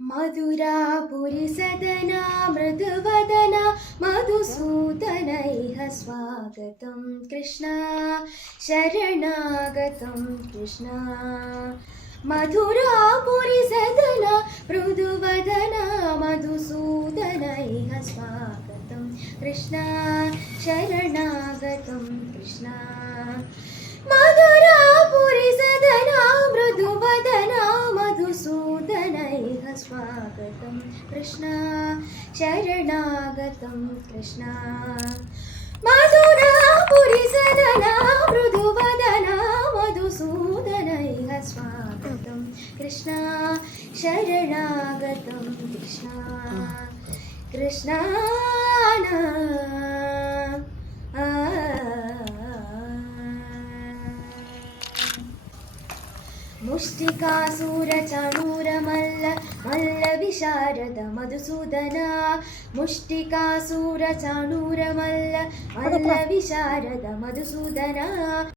मधुरापुरि सदना मृदुवदना मधुसूदनैः स्वागतं कृष्ण शरणागतं कृष्ण मधुरापुरि सदना मृदुवदना मधुसूदनैः स्वागतं कृष्ण शरणागतं कृष्ण मधुरापुरि सदना मृदुवदना मधुसूदनैः स्वागतं कृष्ण शरणागतं कृष्ण मधुरापुरि सदना मृदुवदना मधुसूदनैः स्वागतं कृष्ण शरणागतं कृष्ण कृष्ण मुष्टिकासुरचाणूरमल्ल मल्लविशारद मधुसूदन मुष्टिकासुरचाणूरमल्ल मल्लविशारद मधुसूदन